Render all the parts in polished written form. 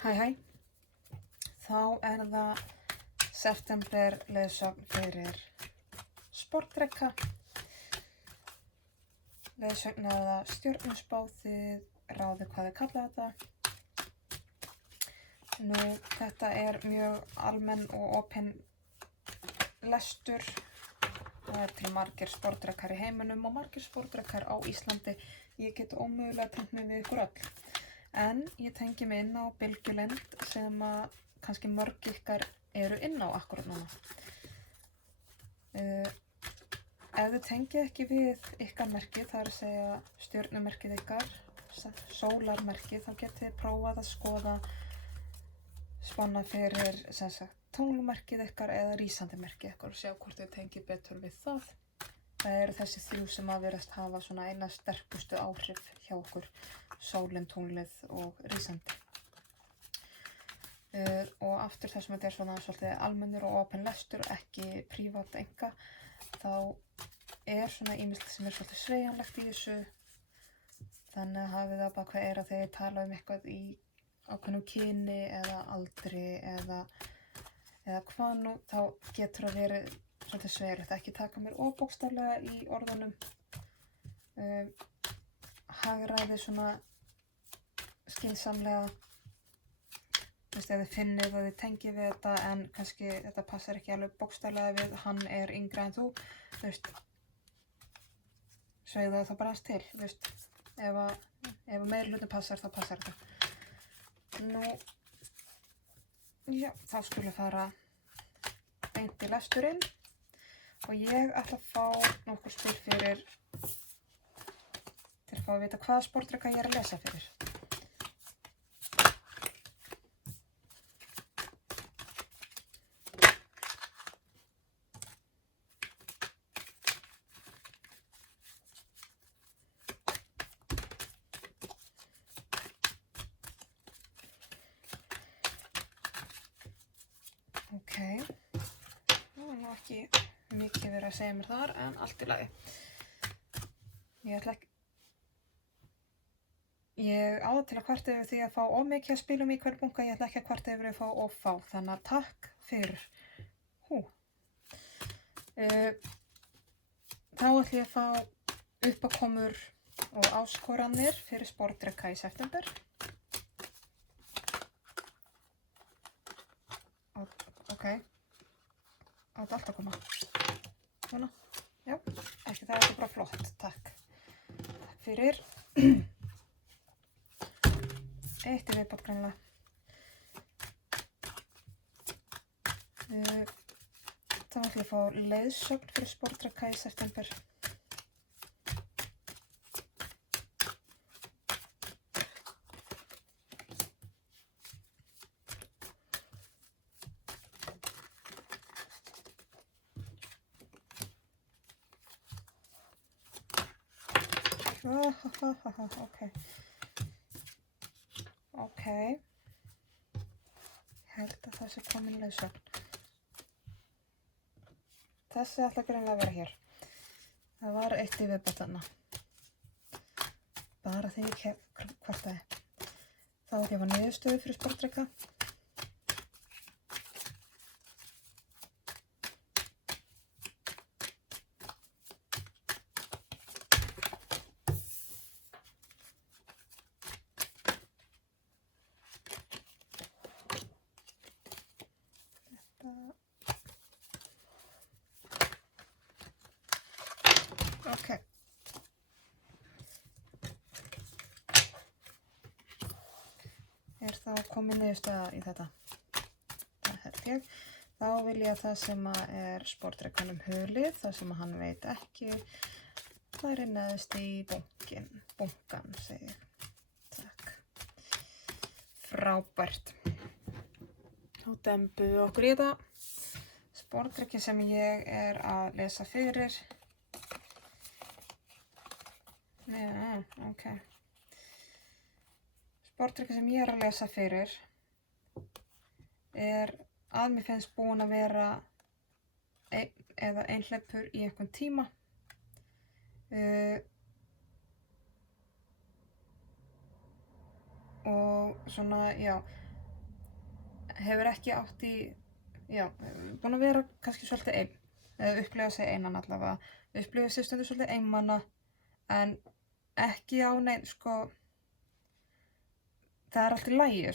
Hæ. Þá það september leiðsögn fyrir sportdrekka. Leiðsögn eða stjörnuspá, þið ráðið hvað þið kalla þetta. Þetta mjög almenn og opin lestur. Það til margir sportdrekkar í heiminum og margir sportdrekkar á Íslandi. Ég get ómögulega tengt mig við ykkur öll. En ég tengi mig inn á bylgjulengd sem að kannski mörg ykkar eru inn á akkurat núna. Ef þið tengið ekki við ykkar merkið, það að segja stjörnumerkið ykkar, sólarmerkið, þá getið þið prófað að skoða spána fyrir tunglmerkið ykkar eða rísandi merkið ykkar og sjá hvort þið tengið betur við það. Það eru þessi þrjú sem að virðast hafa svona eina sterkustu áhrif hjá okkur, sólin, tunglið og rísandi. Og aftur þar sem þetta svona svolítið almennur og opin lestur, ekki prívat enga, þá svona ýmislegt sem svolítið sveigjanlegt í þessu. Þannig að hafið það bara hvað að þegar tala eitthvað í ákveðnum kyni eða aldri eða hvað nú, þá getur það verið svolítið sveigjanlegt. Ekki taka mér of bókstaflega í orðunum. Hagræði svona skynsamlega. Ef þið finnið að þið tengið við þetta en kannski þetta passar ekki alveg bókstaflega við hann yngri en þú, sveigðu það þá bara aðeins til, ef meiri hlutin passar þá passar þetta. Já, þá skulum við fara beint í lesturinn og ég ætla að fá nokkur spil fyrir til að fá að vita hvaða sportdrekka ég að lesa fyrir. Nú ekki mikið verið að segja mér þar, en allt í lagi. Ég á það til að kvarta yfir því að fá of mikið að spilum í hver bunka, ég ætla ekki að kvarta yfir að fá of fá, þannig að takk fyrir. Þá ætla ég að fá uppákomur og áskoranir fyrir sportdrekka í september. Þetta allt að koma. Svona, já, ekki það er bara flott, takk. Takk fyrir. Eitt í viðbót greinlega. Þá ætla ég að fá leiðsögn fyrir sportdrekka í september. Ok. Ég held að það sé komin leiðsögn. Þessi ætla greinilega að vera hér. Það var eitt í viðbót þarna. Bara þegar ég kvartaði. Þá ætla ég að fá niðurstöðu fyrir sportdrekka. Ok. Þá komin niðurstaða í þetta. Það held ég. Þá vil ég að það sem sportdrekkanum hulið, það sem hann veit ekki, það neðst í bunkan, segi ég. Takk. Frábært. Þá dembum við okkur í þetta. Sportdrekki sem ég að lesa fyrir. Já, ok. Sportdrekki sem ég að lesa fyrir að mér finnst búin að vera eða einhleypur í einhvern tíma. Og svona, já, hefur ekki átt í, búin að vera kannski svolítið einn, eða upplifa sig einan allavega, upplifa sig stundu svolítið einmana, en ekki á neinn, það er allt í lagi, þú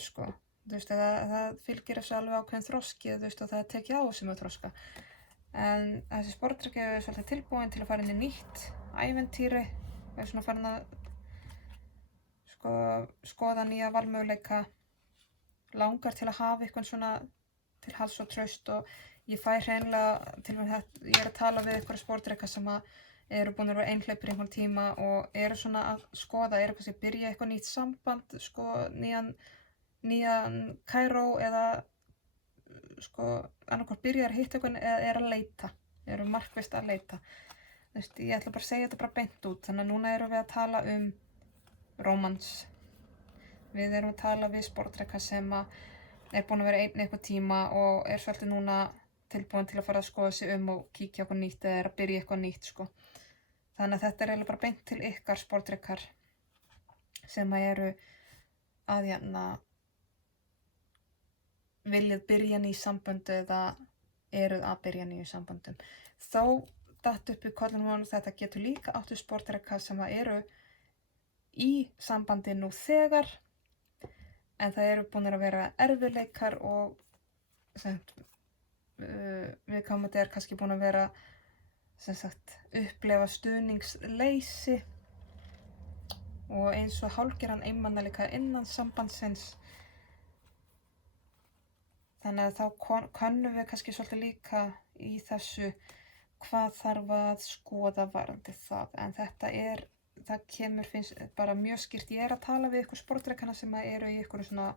veist, það fylgir þessu alveg ákveðin þroski, þú veist, og það er tekið á þessu með þroska. En þessi sportdrykki er svolítið tilbúin til að fara inn í nýtt ævintýri, og er svona farin að skoða nýja valmöguleika, langar til að hafa eitthvað svona til hals og traust, og ég fæ hreinlega til að ég er að tala við einhverja sportdrykka sem eru búin að vera einhleypir í einhvern tíma og eru svona að skoða, eru kannski að byrja eitthvað nýtt samband, nýjan Kaíró, eða annarkvort byrjar að hitta eitthvað eða að leita, eru markvisst að leita. Þú veist, ég ætla bara að segja þetta bara beint út, þannig að núna erum við að tala rómans. Við erum að tala við sportdrykka sem er búin að vera einn eitthvað tíma og er svolítið núna tilbúin til að fara að skoða sig og kíkja eitthvað nýtt eða er að byrja eitthvað nýtt, Þannig að þetta er eiginlega bara beint til ykkar sportdrykkar sem eru að viljað byrja nýju samböndu eða eruð að byrja nýju samböndum. Þó datt upp í kollinum þetta getur líka átt við sportdrykkar sem eru í sambandi nú þegar, en það eru búin að vera erfiðleikar og viðkomandi er kannski búin að vera upplefa stuðningsleysi og eins og hálfgerðan einmanaleika innan sambandsins. Þannig að þá könnum við kannski svolítið líka í þessu hvað þarf að skoða varðandi það, en það kemur, finnst bara mjög skýrt. Ég er að tala við ykkur sportdrykkana sem eru í ykkur svona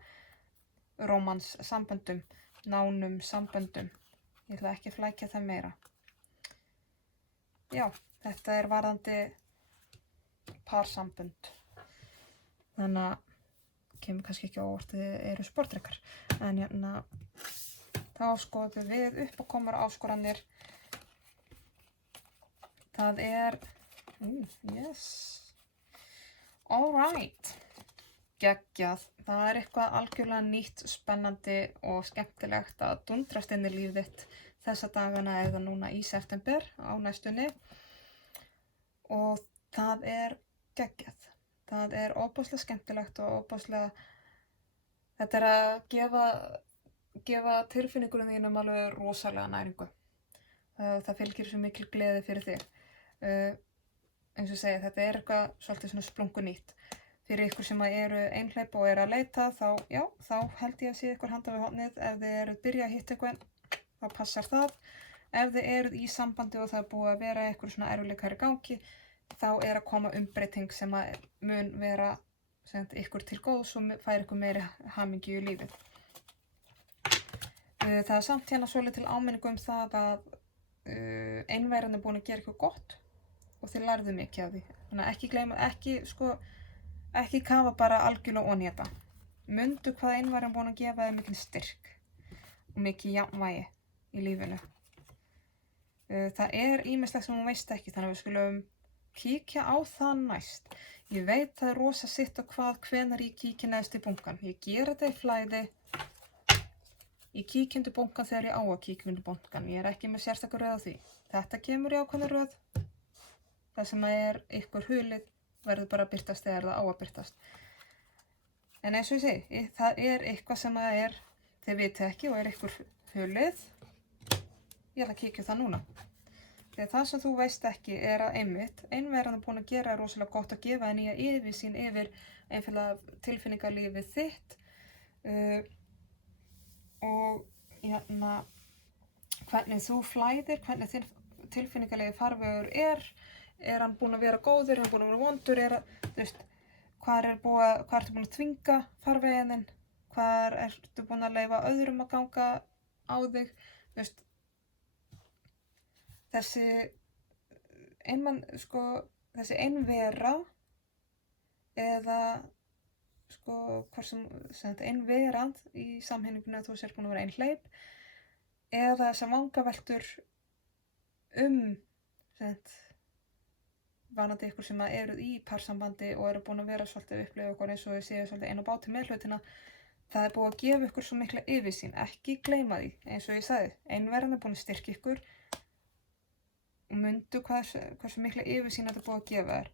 rómans samböndum, nánum samböndum. Ég ætla ekki að flækja það meira. Já, þetta er varðandi parsambönd. Þannig að kemur kannski ekki á óvart að þið eru sportdrykkar. En þá skoðum við uppákomur áskoranir. Það er yes. Alright. Geggjað. Það er eitthvað algjörlega nýtt, spennandi og skemmtilegt að dundrast inn í lífið þitt þessa dagana eða núna í september á næstunni. Og það er geggjað. Það er óbúslega skemmtilegt og óbúslega, þetta er að gefa tilfinningunum þínum alveg rosalega næringu. Það fylgir svo mikil gleði fyrir þig. Eins og segja, þetta er eitthvað svolítið svona splunkunýtt. Fyrir ykkur sem eru einhleyp og eru að leita, þá held ég að sé ykkur handa við hornið. Ef þið eru byrjað að hitta eitthvað, þá passar það. Ef þið eruð í sambandi og það er búið að vera ykkur svona erfiðleikar í gangi, þá er að koma umbreyting sem mun vera ykkur til góðs og fær ykkur meiri hamingju í lífið. Það er samt hérna svolítið til áminningu það að einveran er búin að gera eitthvað gott og þið lærðu mikið af því. Þannig að ekki gleyma, ekki kafa bara algjörlega ofan í þetta. Mundu hvað einveran er búin að gefa þér mikil styrk og mikið jafnvægi í lífinu. Það er ýmislegt sem hún veist ekki, þannig að við skulum kíkja á það næst. Ég veit það er rosa sitt og hvenær ég kíkja neðst í bunkan. Ég gera þetta í flæði. Ég kíkja undir bunkan þegar ég á að kíkja undir bunkan. Ég er ekki með sérstaka röð á því. Þetta kemur í ákveðna röð. Það sem er ykkur hulið verður bara að birtast þegar það á að birtast. En eins og ég segi, það er eitthvað sem þið vitið ekki og er ykkur hulið. Ég ætla að kíkja það núna. Þegar það sem þú veist ekki er að einveran er búin að gera rosalega gott að gefa þér nýja yfirsýn yfir einfaldlega tilfinningalífið þitt og hvernig þú flæðir, hvernig þinn tilfinningalegi farvegur er hann búin að vera góður, er hann búin að vera vondur, þú veist, hvað ertu búin að þvinga farveginn þinn, hvað ertu búin að leyfa öðrum að ganga á þig, þú veist. Þessi einvera eða einveran í samhenginu að þú sér búin að vera einhleyp eða þessar vangaveltur vanandi ykkur sem eruð í parsambandi og eru búin að vera svolítið upplefa okkur eins og þið séu svolítið einn á báti með hlutina, það búið að gefa ykkur svo mikla yfirsýn, ekki gleyma því, eins og ég sagði, einveran búin að styrkja ykkur og mundu hversu mikla yfirsýn þetta búið að gefa þér.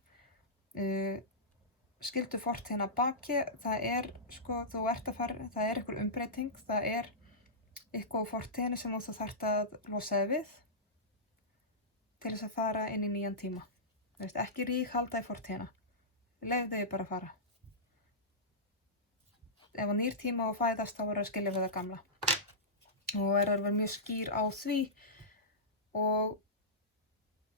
Skildu fortíðina að baki, það er ykkur umbreyting, það er eitthvað á fortíðinni sem þú þarft að losa þig við til þess að fara inn í nýjan tíma. Ekki ríghalda í fortíðina, leyfðu þig bara að fara. Ef á nýr tíma á að fæðast þá verður að skilja við það gamla og verður að vera mjög skýr á því og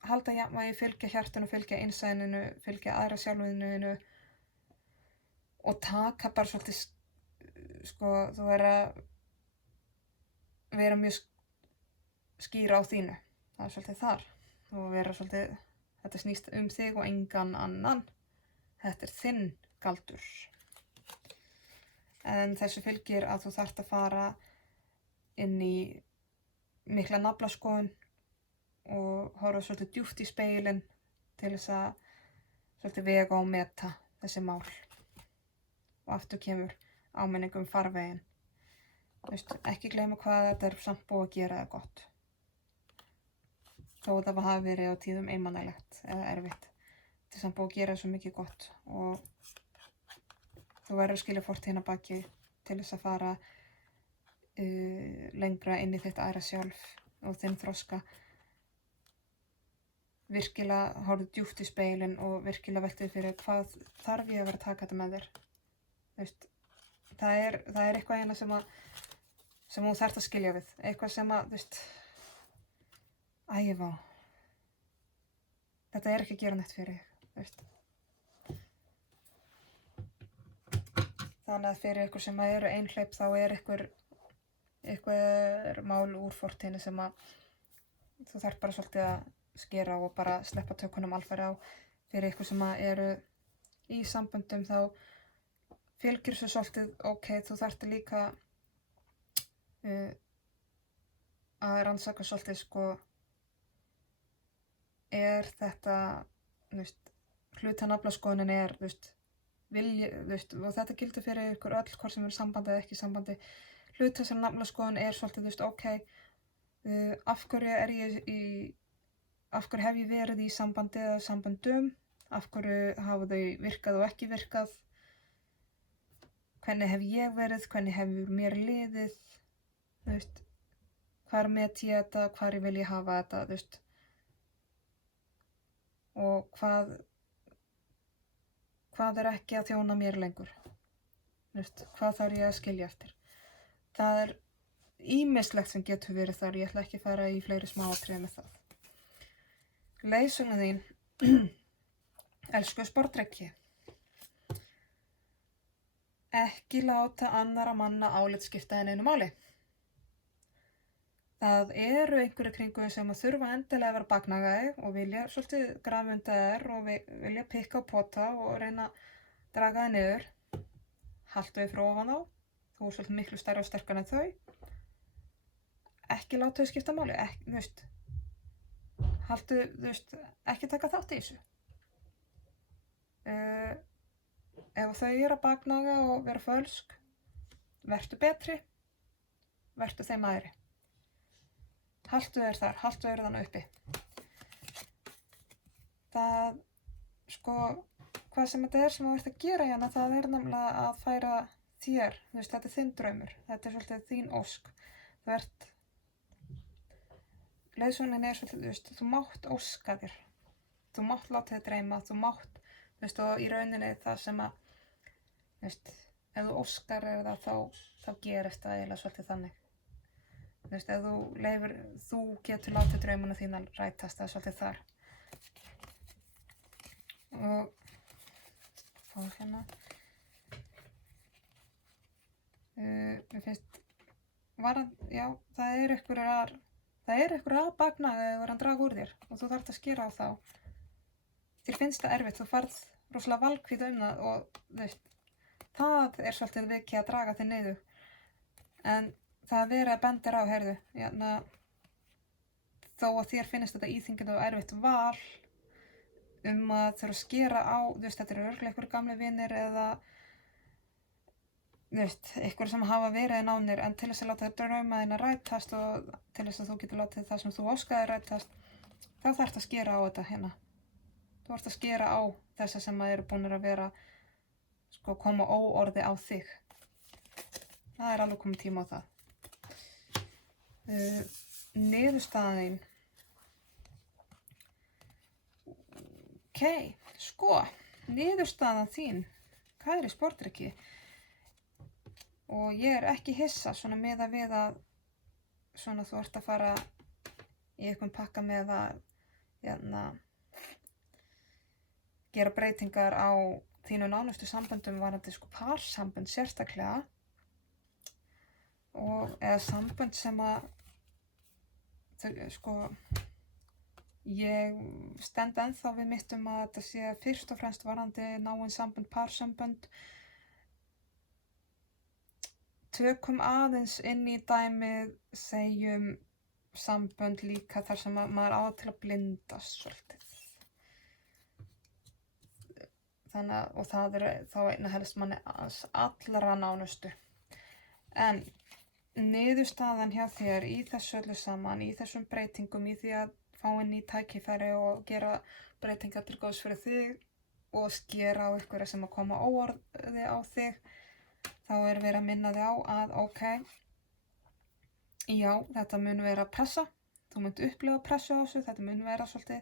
halda jafnvægi, fylgja hjartanu, fylgja innsæðinu, fylgja aðra sjálfinu og taka bara svolítið, þú verður að vera mjög skýr á þínu, það er svolítið þar og vera svolítið, þetta snýst um þig og engan annan, þetta er þinn galdur. En þessu fylgir að þú þarft að fara inn í mikla naflaskoðun og horfa svolítið djúpt í spegilinn til þess að svolítið vega og meta þessi mál. Og aftur kemur áminning farveginn. Ekki gleyma hvað þetta er samt búið að gera það gott. Þó það hafi verið á tíðum einmanalegt eða erfitt. Þetta er samt búið að gera svo mikið gott og þú verður að skilja fortíðina að baki til þess að fara lengra inn í þitt æra sjálf og þinn þroska. Virkilega horfðu djúpt í spegilinn og virkilega veltið fyrir hvað þarf ég að vera að taka þetta með þér. Það er eitthvað hérna sem þú þarft að skilja við. Eitthvað sem að, ævá. Þetta er ekki að gera neitt fyrir þig, Þannig að fyrir ykkur sem eru einhleyp þá er eitthvað mál úr fortíðinni sem að þú þarf bara svolítið að skera og bara sleppa tökunum alfarið á. Fyrir ykkur sem eru í samböndum þá fylgir svo svolítið, þú þarft líka að rannsaka svolítið, er þetta, hluta naflaskoðunin er, og þetta gildir fyrir ykkur öll, hvort sem eru sambandi eða ekki sambandi. Hluta sem naflaskoðun er svolítið, af hverju hef ég verið í sambandi eða samböndum, af hverju hafa þau virkað og ekki virkað, hvernig hef ég verið, hvernig hefur mér liðið, hvar met ég þetta, hvar vil ég hafa þetta, og hvað er ekki að þjóna mér lengur, hvað þarf ég að skilja eftir. Það er ýmislegt sem getur verið þar, ég ætla ekki að fara í fleiri smáatriði með það. Leiðsögnin þín, elsku sportdreki. Ekki láta annarra manna álit skipta en einu máli. Það eru einhverju kringu sem að þurfa endilega að vera baknagaði og vilja svolítið grafa undan þér og vilja pikka á pota og reyna að draga þig niður. Haltu þig frá ofan á, þú er svolítið miklu stærri og sterkari en þau. Ekki láta þau skipta máli, ekki taka þátt í þessu. Ef þau eru að baknaga og vera fölsk, vertu betri, vertu þeim æðri. Haltu þér þar, haltu þér þannig uppi. Það, hvað sem þetta er sem þú ert að gera hérna, það er nefnilega að færa þér, þetta er þinn draumur, þetta er svolítið þín ósk. Leiðsögnin er svolítið, þú mátt óska þér, þú mátt láta þig dreyma, þú mátt, og í rauninni það sem að, ef þú óskar þá gerist það eiginlega svolítið þannig. Ef þú getur látið draumuna þína rætast, það er svolítið þar. Og þá hérna. Mér finnst, það er einhver að baknaga eða að draga úr þér og þú þarft að skera á þá. Þér finnst það erfitt, þú farð rosalega valkvíð það og það er svolítið vikið að draga þig niður. En það verið að benda þér á, þó að þér finnst þetta íþyngjandi og erfitt val að þurfa að skera á, þetta eru örugglega einhverjir gamlir vinir eða ykkur sem hafa verið nánir, en til þess að láta drauma þína rætast og til þess að þú getur látið það sem þú óskaðir rætast, þá þarftu að skera á þetta hérna. Þú ert að skera á þessa sem eru búnir að vera, koma óorði á þig. Það alveg komið tíma á það. Niðurstaðin. Niðurstaðan þín. Hvað í sportdrykki? Og ég ekki hissa svona miðað við að svona þú ert að fara í einhvern pakka með að gera breytingar á þínu nánustu samböndum varðandi parsambönd sérstaklega og eða sambönd sem að ég stend ennþá við mitt að þetta sé fyrst og fremst varðandi náin sambönd, parsambönd. Tökum aðeins inn í dæmið, segjum sambönd líka þar sem maður á til að blindast svolítið. Og það þá einna helst manni allra nánustu. En niðurstaðan hjá þér í þessu öllu saman, í þessum breytingum, í því að fá inn í tækifæri og gera breytingar til góðs fyrir þig og skera á ykkur sem að koma óorði á þig, þá verið að minna þig á að já, þetta mun vera pressa, þú munt upplifa pressu á þessu, þetta mun vera svolítið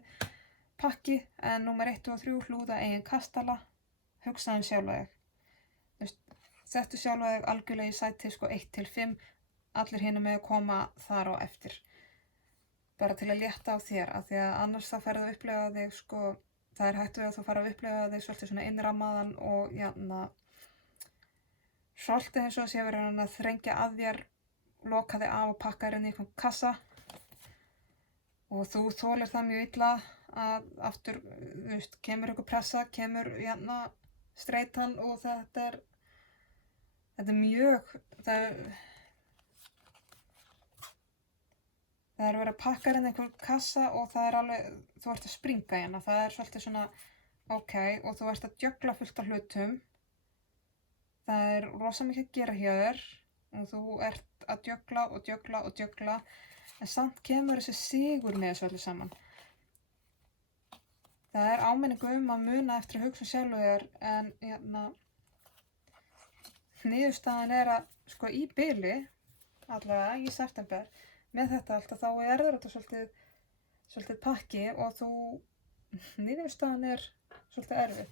pakki, en númer 1 og 3 hlúða eigin kastala, hugsaðu sjálfa þig. Settu sjálfa þig algjörlega í sæti 1 til 5, allir hinir með að koma þar á eftir. Bara til að létta á þér, af því að annars það ferðu að upplifa þig, það hægt við að þú fara að upplifa þig svolítið svona innrammaðan og svolítið eins og sé verið að þrengja að þér, loka þig af og pakka þér inn í einhvern kassa og þú þolir það mjög illa að aftur, kemur ykkur pressa, kemur streitan og þetta er mjög, það verið að pakka þér inn í einhvern kassa og það alveg, þú ert að springa hérna, það svolítið svona, og þú ert að djögla fullt af hlutum. Það rosa mikið að gera hjá þér og þú ert að djögla, en samt kemur þessi sigur með þessu öllu saman. Það áminningu að muna eftir að hugsa sjálfu þér, en niðurstaðan að í bili, allavega í september, með þetta allt, þá þetta svolítið pakki og niðurstaðan svolítið erfið.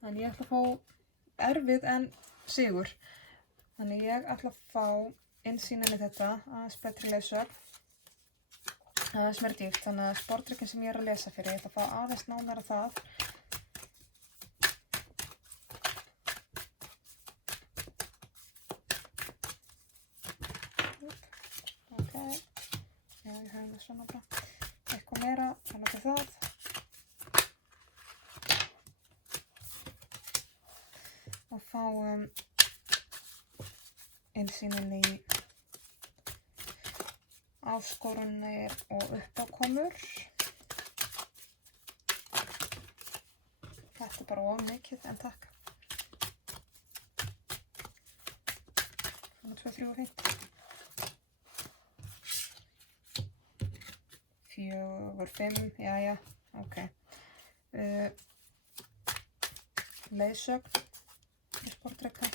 Þannig ég ætla að fá erfið en sigur. Þannig ég ætla að fá innsýnin í þetta, aðeins betri leiðsögn, aðeins meira dýpt, þannig að sportdrykkinn sem ég að lesa fyrir, ég ætla að fá aðeins nánara það. Já, ég höfum það svona bara. Eitthvað meira, þannig til það. Og fáum innsýnin í áskorunir og uppákomur. Þetta bara of mikið, en takk. Svona 2, 3 og 4, 5, jæja, leiðsögn í sportdrykka.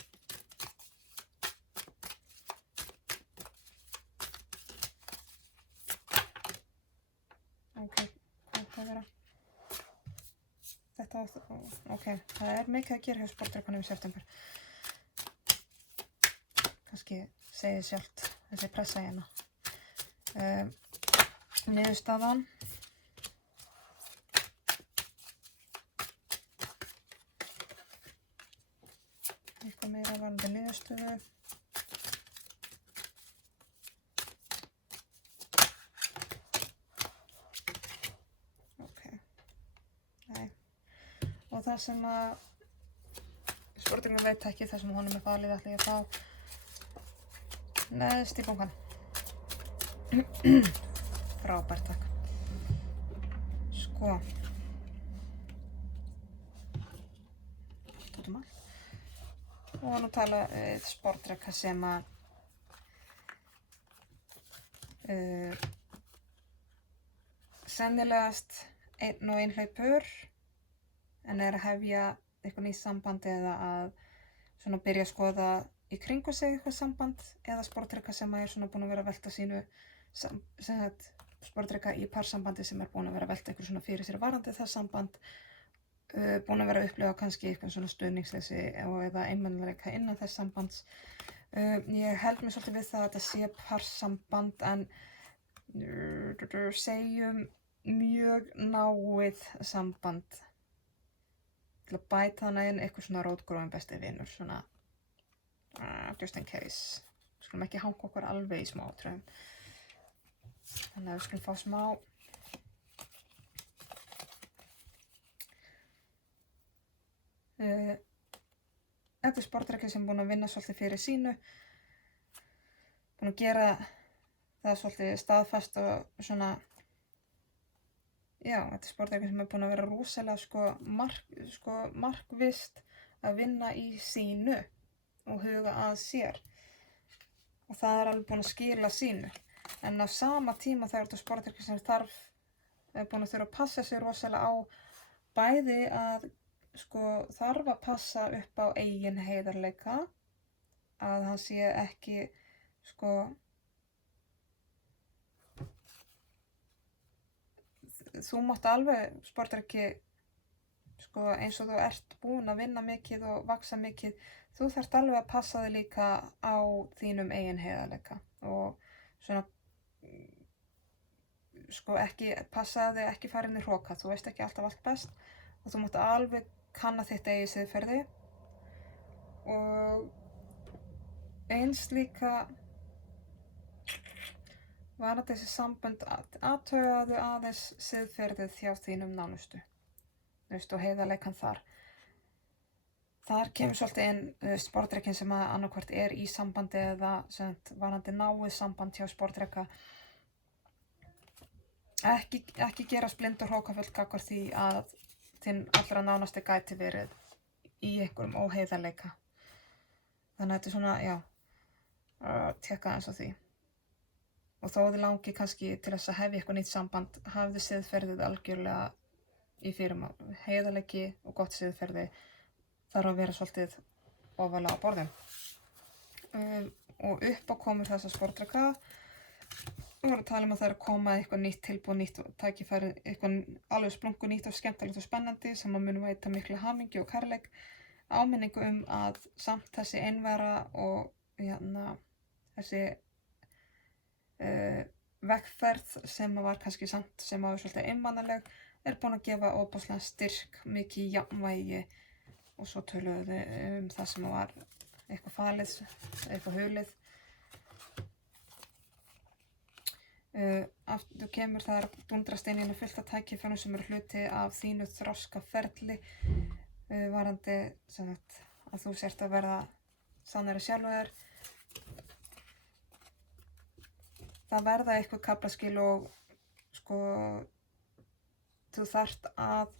Hvað vera? Þetta, það mikið að gera hjá sportdrykkanum í september. Kannski segið sjálft þessi pressa hérna. Niðurstaðan. Eitthvað meira varðandi niðurstöðu. Nei. Og það sem að sportdrykkinn veit ekki, það sem honum falið, ætla ég að fá neðst í bunkann. Frábært, takk. Tóttum allt. og nú tala sportreka sem að sennilegast einn og einhleypur en að hefja eitthvað nýtt samband eða að svona byrja að skoða í kringu sig eitthvað samband eða sportreka sem er svona búin að vera að velta sínu sportreka í parsambandi sem er búin að vera að velta eitthvað svona fyrir sér varandi það samband búin að vera að upplifa kannski eitthvað svona stuðningsleysi eða einmanaleika innan þess sambands ég held mér svolítið við það að þetta sé parsamband en segjum mjög náið samband til að bæta hana inn eitthvað svona rótgróin besti vinur svona just in case við skulum ekki hanga okkur alveg í smá tröðum þannig að við skulum fá smá þetta er sportreki sem er búin að vinna svolítið fyrir sínu búin að gera það svolítið staðfast og svona já, þetta er sportreki sem er búin að vera rosalega markvisst að vinna í sínu og huga að sér og það er alveg búin að skila sínu en á sama tíma þegar þetta er sportreki sem er búin að þurfa að passa sig rosalega á bæði að þarf að passa upp á eigin heiðarleika að hann sé ekki þú mátt alveg sportreki eins og þú ert búin að vinna mikið og vaxa mikið þú þarft alveg að passa þig líka á þínum eigin heiðarleika og svona ekki passa þig ekki fara inn í hroka þú veist ekki alltaf allt best og þú mátt alveg kanna þitt eigið siðferði og eins líka var að þessi sambönd athugaðu aðeins siðferðið hjá þínum nánustu og heiðarleikann þar kemur svolítið inn sportrekin sem að annarkvort er í sambandi eða varandi náið samband hjá sportreka ekki gerast blind og hrókafull gagnvart því að þinn allra nánasti gæti verið í einhverjum óheiðarleika þannig að þetta er svona, já tekka eins á því og þó þið langi kannski til þess að hefja eitthvað nýtt samband hafði siðferðið algjörlega í fyrirmál heiðarleiki og gott siðferði þarf að vera svolítið ofarlega á borðum og upp á komur þessa sportreka við vorum að tala um að það er að koma eitthvað nýtt tilbúið, nýtt tækifæri, eitthvað alveg splungu nýtt og skemmtilegt og spennandi sem að mun veita miklu hamingju og kærleik áminningu að samt þessi einvera og þessi vegferð sem var kannski samt sem var svolítið einmanaleg er búin að gefa óbúslega styrk mikið jafnvægi og svo töluðu þau það sem var eitthvað falið, eitthvað hulið þú kemur það er dundrast inn í einu fullt af tækifærum sem eru hluti af þínu þroskaferli varandi að þú sért að verða sannari sjálfur það verða eitthvað kaflaskil og þú þarft að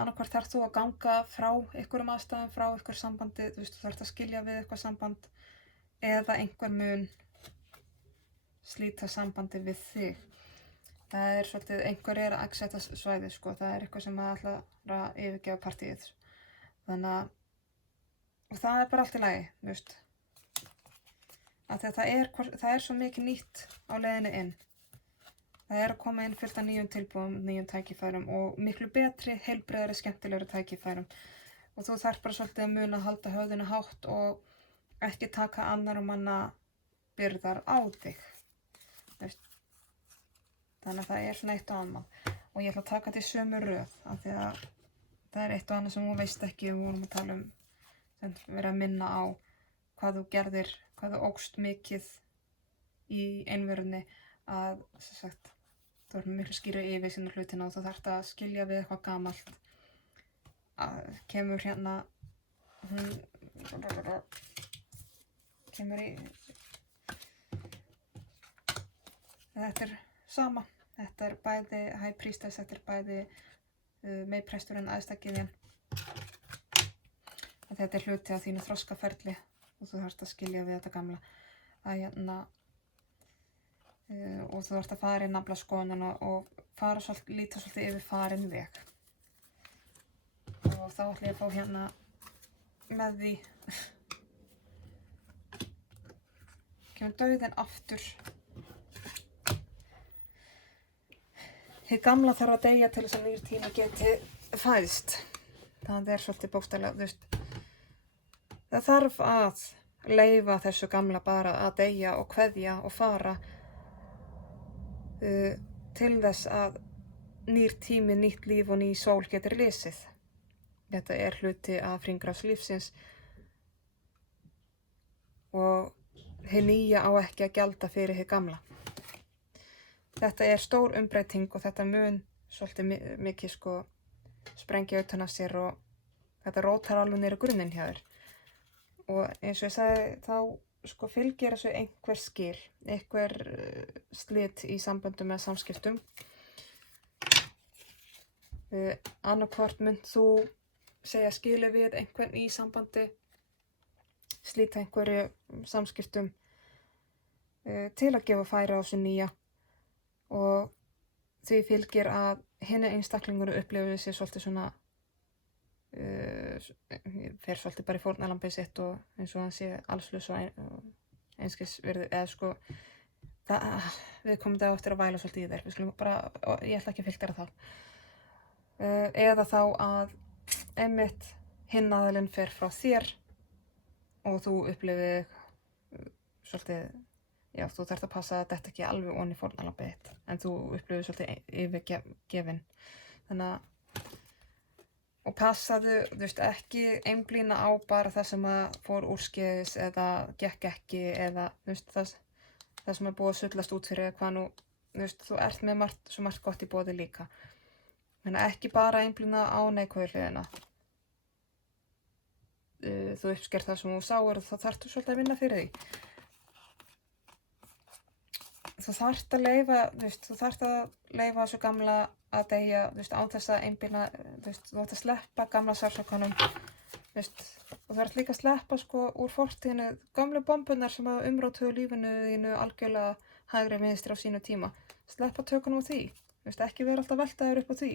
annarkvort þarft þú að ganga frá einhverjum aðstæðum, frá einhver sambandi þú þarft að skilja við eitthvað samband eða einhver mun slíta sambandi við þig það er svolítið, einhver er að axetta svæðið það er eitthvað sem að ætla að yfirgefa partíið þannig að og það er bara allt í lagi af því að það er svo mikið nýtt á leiðinni inn það er að koma inn fullt af nýjum tilbúðum, nýjum tækifærum og miklu betri, heilbrigðari, skemmtilegri tækifærum og þú þarf bara svolítið að muna að halda höfðinu hátt og ekki taka annar manna byrðar á þig þannig að það er svona eitt og annað og ég ætla að taka þetta í sömu röð af því að það er eitt og annað sem þú veist ekki við vorum að tala vera að minna á hvað þú gerðir hvað þú ógst mikið í einverunni að þú ert miklu skýra yfir sína hlutina og þú þarft að skilja við eitthvað gamalt að kemur kemur í þetta er sama þetta er bæði high priestess þetta er bæði meðpresturinn æðsta gyðjan þetta er hluti af þínu þroskaferli og þú þarft að skilja við þetta gamla. Og þú þarft að fara í naflaskoðunina og líta svolítið yfir farin veg. Og þá ætla ég að fá hérna með því kemur dauðinn aftur. Hið gamla þarf að deyja til þess að nýr tími geti fæðst. Það er svolítið bókstaflega, þú veist. Það þarf að leyfa þessu gamla bara að deyja og kveðja og fara til þess að nýr tími, nýtt líf og ný sól getur risið. Þetta er hluti af hringrás lífsins og hið nýja á ekki að gjalda fyrir hið gamla. Þetta er stór umbreyting og þetta mun svolítið mikið sprengja utan af sér og þetta rótar alveg niður grunninn hjá þér. Og eins og ég sagði þá fylgir þessu einhver skil, einhver slit í samböndum eða samskiptum. Annarkvort mynd þú segja skilið við einhvern í sambandi, slíta einhverju samskiptum til að gefa færi á þessu nýja og því fylgir að hinni einstaklingur upplifir sér svolítið svona fer svolítið bara í fórnarlambið sitt og eins og hann sé allslaus og einskisvirði eða við komum það eftir að væla svolítið í þér, ég ætla ekki að fylgja það eða þá að einmitt hinn aðilinn fer frá þér og þú upplifir svolítið, já þú þarft að passa að þetta ekki alveg onni fórnarlambið þitt en þú upplifir svolítið yfirgefin þannig að og passaðu, þú veist, ekki einblína á bara það sem að fór úrskeiðis eða gekk ekki eða þú veist, það sem er búið að sullast út fyrir hvað nú, þú veist, þú ert með svo margt gott í boði líka. Þannig að ekki bara einblína á neikvæðu hliðina. Þú uppsker það sem þú sáir og þá þarftu svolítið að vinna fyrir því. Þú þarft að leyfa þessu gamla að deyja, þú veist, án þess að einblína, þú veist, þú ætti að sleppa gamla sársaukanum, þú veist, og þú þarft líka að sleppa úr fortíðinu, gamlu bombunar sem að umrótuðu lífinu þínu algjörlega hægri vinstri á sínu tíma, sleppa tökunum á því, þú veist, ekki vera alltaf veltaður upp á því,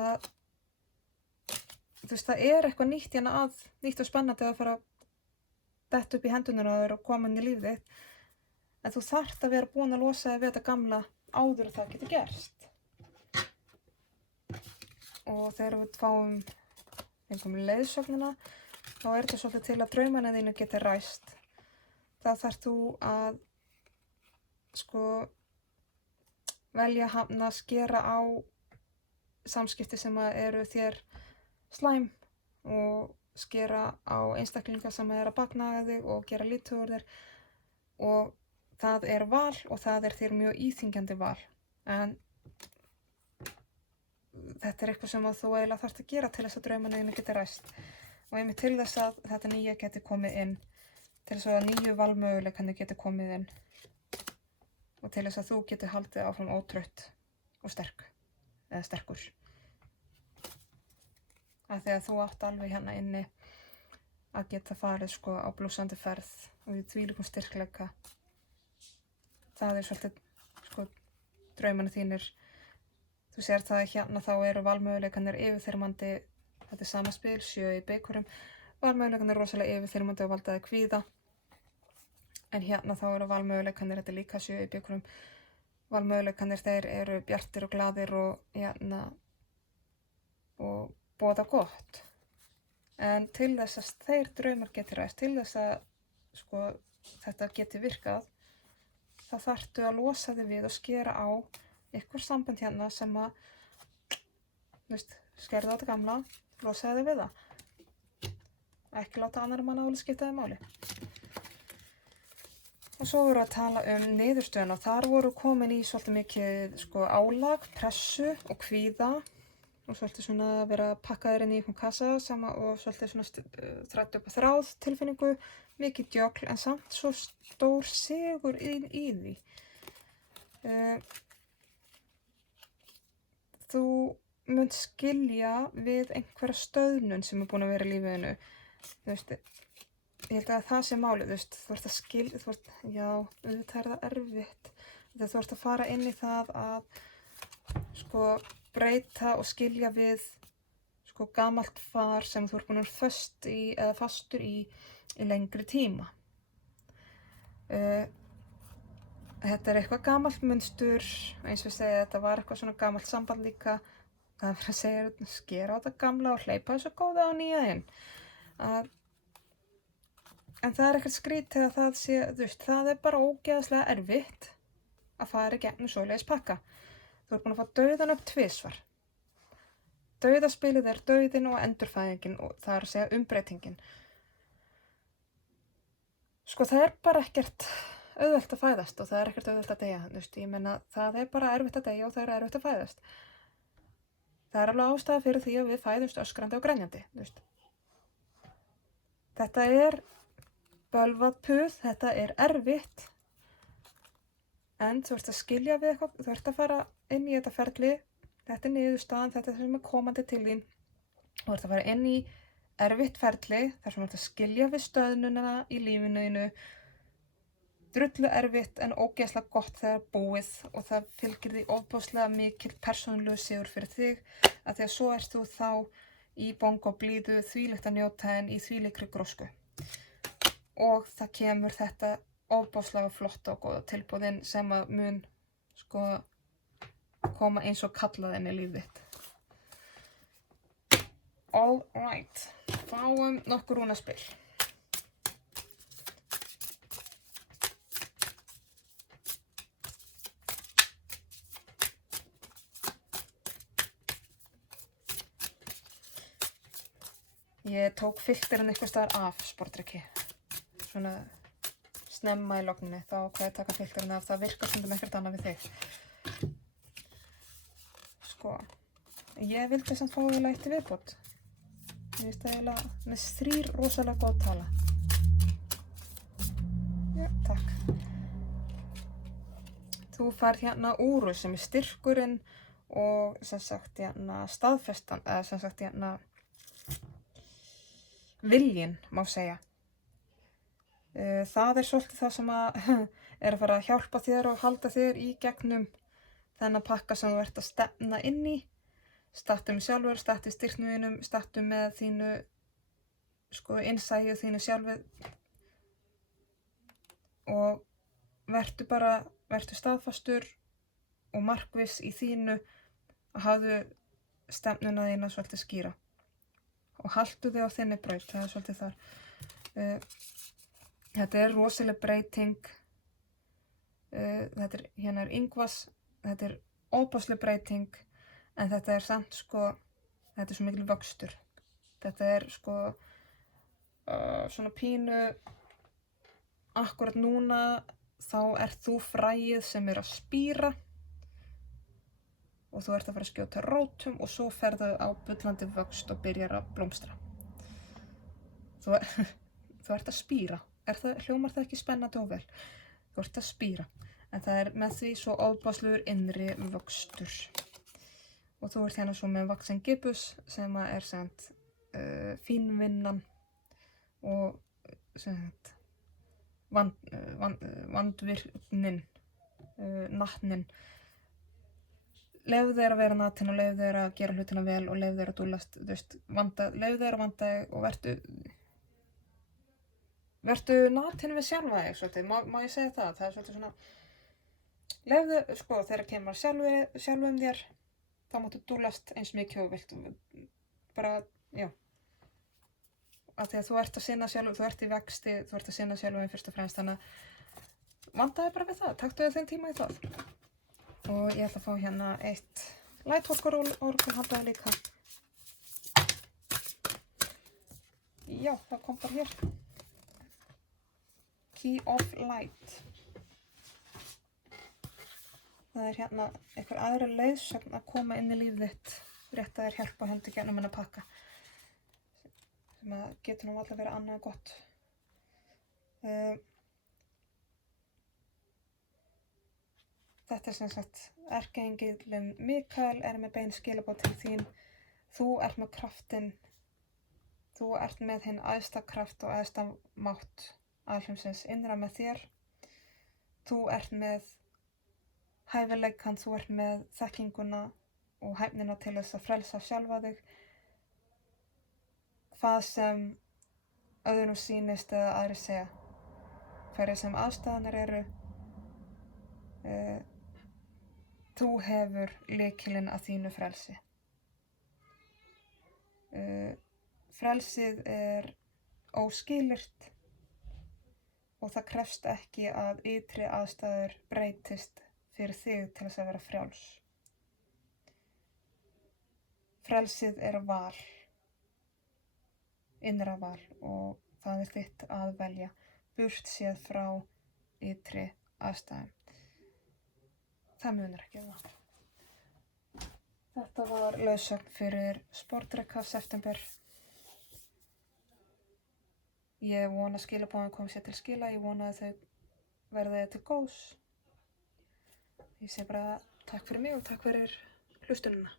að, þú veist, það er eitthvað nýtt hérna nýtt og spennandi að fara að detta upp í hendunar á þér og koma inn í lífið þitt, en þú þarft að vera búin að losa þig við þetta gamla áður en það getur gerst. Og þegar við fengum leiðsögnina, þá er þetta svolítið til að draumana þínu geti ræst. Það þarft þú að velja að skera á samskipti sem eru þér slæm og skera á einstaklinga sem eru að baknaga þig og gera lítið úr þér og það er val og það er þér mjög íþyngjandi val en þetta er eitthvað sem þú eiginlega þarft að gera til þess að draumana þínu geti ræst og einmitt til þess að þetta nýja geti komið inn til þess að nýju valmöguleikarnir geti komið inn og til þess að þú geti haldið áfram ótrött og sterkur af því að þú átt alveg hérna inni að geta farið á blússandi ferð og í þvílíkum styrkleika það er svolítið draumana þínir þú sér það hérna þá eru valmöguleikarnir yfirþyrmandi þetta er sama spil, 7 í bikurum valmöguleikarnir rosalega yfirþyrmandi og valdaði kvíða en hérna þá eru valmöguleikarnir þetta er líka 7 í bikurum valmöguleikarnir þeir eru bjartir og glaðir og boða gott en til þess að þeir draumar geti ræst til þess að þetta geti virkað þá þarftu að losa þig við og skera á eitthvað samband hérna sem að skerða þetta gamla losa þig við það ekki láta annar mann að skipta þig máli og svo voru að tala niðurstöðuna og þar voru komin í svolítið mikið álag, pressu og kvíða og svolítið svona að vera pakkaður inn í einhvern kassa og svolítið svona þrætt upp að þráð tilfinningu mikið djögl en samt svo stór sigur í því þú munt skilja við einhverja stöðnun sem er búin að vera í lífinu þú veist, ég held að það sé málið, þú veist, þú ert að já, auðvitað er það erfitt. Þegar þú ert að fara inn í það að, sko, breyta og skilja við, sko, gamalt far sem þú ert búin að vera fastur í lengri tíma. Þetta er eitthvað gamalt munstur, eins og ég segi, þetta var eitthvað svona gamalt samband líka. Það er fyrir að segja, skera á þetta gamla og hleypa þessu góða á nýja inn. En það er ekkert skrítið að það sé, þú veist, það er bara ógeðslega erfitt að fara í gegnum svoleiðis pakka. Þú ert búin að fá dauðan upp 2 svar. Dauðaspilið er dauðin og endurfæðingin og það er að segja umbreytingin. Sko það er bara ekkert auðvelt að fæðast og það er ekkert auðvelt að deyja, þú veist, ég meina það er bara erfitt að deyja og það er erfitt að fæðast. Það er alveg ástæða fyrir því að við fæðumst öskrandi og grenjandi, þú veist. Þetta er bölvað puð, þetta er erfitt, en þú ert að skilja við eitthvað, þú ert að fara inn í þetta ferli, þetta er niðurstaðan, þetta er það sem er komandi til þín, þú ert að fara inn í erfitt ferli, þar sem þú ert að skilja við stöðnunina í lífinu þínu, drullu erfitt en ógeðslega gott þegar búið og það fylgir því ofboðslega mikill persónulegur sigur fyrir þig, að því að svo ert þú þá í bongo blíðu þvílíkt að njóta en í þvílíkri grósku. Og það kemur þetta ofboðslega flott og góða tilboðin sem að mun sko koma eins og kallað inn í líf þitt. All right, fáum nokkur rúnaspil. Ég tók filterinn eitthvað staðar af sportrykki, svona snemma í logninni, þá hvað ég taka filterinn af, það virkar stundum ekkert annað við þig. Sko, ég vildi samt fá eiginlega eitt í viðbót. Ég veist eiginlega með 3 rosalega góð tala. Já, takk. Þú fær hérna úru sem er styrkurinn og sem sagt hérna staðfestan, eða sem sagt hérna viljinn, má segja. Það er svolítið það sem er að fara að hjálpa þér og halda þér í gegnum þennan pakka sem þú ert að stefna inn í. Stattu með sjálfur, stattu í styrknuðinum, stattu með þínu sko innsæju, þínu sjálfið og vertu staðfastur og markviss í þínu að hafðu stefnuna þína svolítið skýra. Og haltu þig á þinni braut, það er svolítið þar. Þetta er rosaleg breyting. Hérna er Ingvas, þetta er óbásleg breyting, en þetta er samt sko, þetta er svo mikil vöxtur. Þetta er sko svona pínu, akkurat núna þá þú fræið sem er að spíra og þú ert að fara að skjóta rótum og svo ferðu á bullandi vöxt og byrjar að blómstra. Þú ert að spíra. Hljómar það ekki spennandi og vel? Þú ert að spíra. En það er með því svo óbáslegur innri vöxtur. Og þú ert hérna svo með vaxin gibbus sem er sent fínvinnan og sent vandvirknin, natnin. Leyfðu þér að vera natin og leyfðu þér að gera hlutina vel og leyfðu þér að dúllast, þú veist, leyfðu þér að vanda þig og vertu natin við sjálfa þig, svolítið, má ég segja það? Það er svolítið svona, leyfðu, sko, þegar kemur sjálfum þér, þá máttu dúllast eins mikið og vilt, bara, já, af því að þú ert að sinna sjálfum, þú ert í vexti, þú ert að sinna sjálfum fyrst og fremst, þannig að vanda þig bara við það, taktu þig þinn tíma í það. Og ég ætla að fá hérna eitt lightorkur handaði líka. Já, það kom bara hér. Key of Light. Það er hérna einhver aðra leiðsögn að koma inn í lífið þitt. Rétt að þér hjálpa að hendi gegnum hennar pakka. Sem að getur nú alltaf verið annað gott. Þetta er sem sagt, erkiengillinn Mikael er með bein skilaboð til þín. Þú ert með kraftinn. Þú Þú ert með hinn æðsta kraft og æðsta mátt alheimsins innra með þér. Þú ert með hæfileikann, þú ert með þekkinguna og hæfnina til þess að frelsa sjálfa þig. Hvað sem öðrum sýnist eða aðrir segja. Hverjar sem aðstæðanir eru, þú hefur lykilinn að þínu frelsi. Frelsið er óskilyrt og það krefst ekki að ytri aðstæður breytist fyrir þig til þess að vera frjáls. Frelsið er val, innra val, og það er þitt að velja, burt séð frá ytri aðstæðum. Það munar ekki um það. Þetta var leiðsögn fyrir sportdrykka september. Ég vona að skilaboðin komi sér til skila, ég vona að þau verði til góðs. Ég segi bara takk fyrir mig og takk fyrir hlustunina.